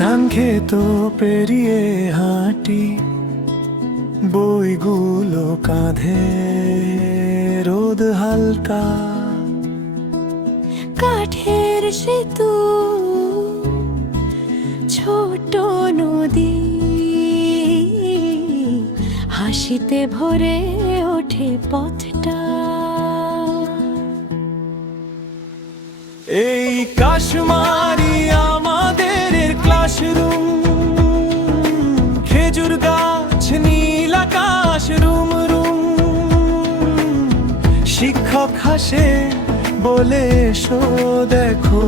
ধান ক্ষেত পেরিয়ে হাঁটি, বইগুলো কাঁধে, রোদ হালকা, কাঠের সেতু, ছোট নদী, হাসিতে ভরে ওঠে পথটা। এই কাশমারি আমাদের ক্লাসরুম, খেজুর গাছ, নীল আকাশ, রুম রুম। শিক্ষক হাসে বলে এসো দেখো